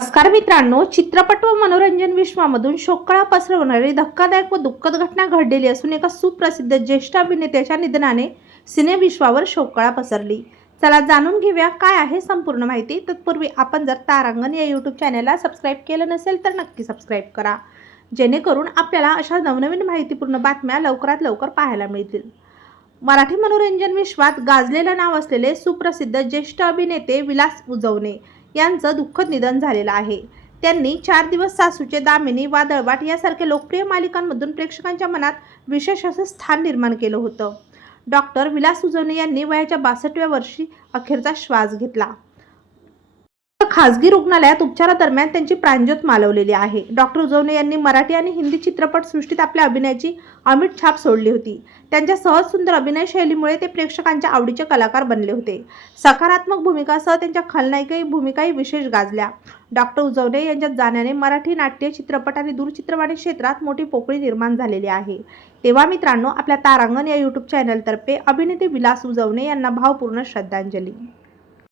नमस्कार मित्रांनो चित्रपट व मनोरंजन विश्वामधून शोकळा पसरवणारी धक्कादायक व दुःखद घटना घडलेली असून एका सुप्रसिद्ध ज्येष्ठ अभिनेत्याच्या निधनाने सिनेविश्वावर शोकळा पसरली. चला जाणून घेऊया काय आहे संपूर्ण माहिती. तत्पूर्वी आपण जर तारांगण या यूट्यूब चॅनलला सबस्क्राईब केलं नसेल तर नक्की सबस्क्राईब करा. जेणेकरून आपल्याला अशा नवनवीन माहितीपूर्ण बातम्या लवकरात लवकर पाहायला मिळतील. मराठी मनोरंजन विश्वात गाजलेलं नाव असलेले सुप्रसिद्ध ज्येष्ठ अभिनेते विलास उजवणे यांचं दुःखद निधन झालेलं आहे. त्यांनी चार दिवस सासूचे दामिनी वादळवाट यासारख्या लोकप्रिय मालिकांमधून प्रेक्षकांच्या मनात विशेष असं स्थान निर्माण केलं होतं. डॉक्टर विलास सुजवणे यांनी वयाच्या बासष्टव्या वर्षी अखेरचा श्वास घेतला. खासगी रुग्णालयात उपचारादरम्यान त्यांची प्राणज्योत मालवलेली आहे. डॉक्टर उजवणे यांनी मराठी आणि हिंदी चित्रपटसृष्टीत आपल्या अभिनयाची अमिट छाप सोडली होती. त्यांच्या सहज सुंदर अभिनय शैलीमुळे ते प्रेक्षकांच्या आवडीचे कलाकार बनले होते. सकारात्मक भूमिकासह त्यांच्या खलनायकी भूमिकाही विशेष गाजल्या. डॉक्टर उजवणे यांच्या जाण्याने मराठी नाट्य चित्रपट आणि दूरचित्रवाणी क्षेत्रात मोठी पोकळी निर्माण झालेली आहे. तेव्हा मित्रांनो आपल्या तारांगण या यूट्यूब चॅनलतर्फे अभिनेते विलास उजवणे यांना भावपूर्ण श्रद्धांजली.